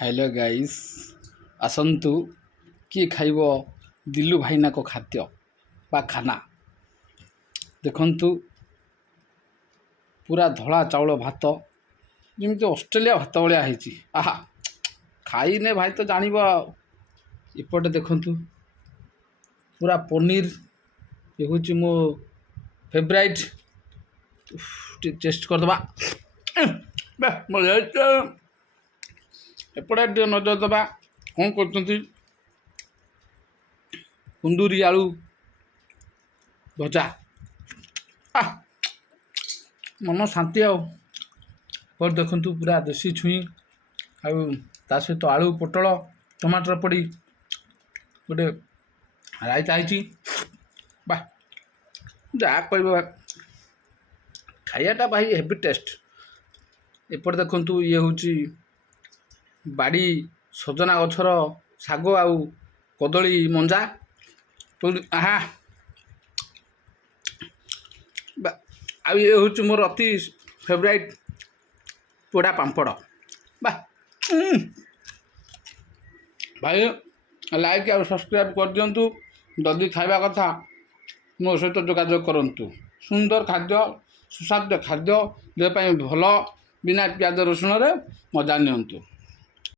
Hello guys आसतु किए खाइब दिलु भाईना को खाद्य बा खाना देखंतु पूरा धला चाउल भात जमी ऑस्ट्रेलिया भात भाया है आहा खाइने भाई तो जानिब एपटे देखंतु पूरा पनीर ये हूँ मो फेवराइट टेस्ट करदबा एपटे नजर दबा कौन कर कुंदूरी आलू भजा मन शांति आर देखु पूरा देसी छुई आ सहित आलू पोटल टमाटर पड़ी गोटे रायता है बा जहाँ कह खाइटा भाई हेवी टेस्ट एपटे देखु ये हूँ बाड़ी सजना गछर शाग आउ कदली मंजा आहा ये हूँ मोर अति फेवराइट पोड़ा पांपड़ बा भाई लाइक और सब्सक्राइब कर दिंतु जल्दी खाइबा कथा मो सहित जोगाजोग करंतु सुंदर खाद्य सुस्वाद्य खाद्य देह भल बिना प्याज रसुण रे मजा नियंतु।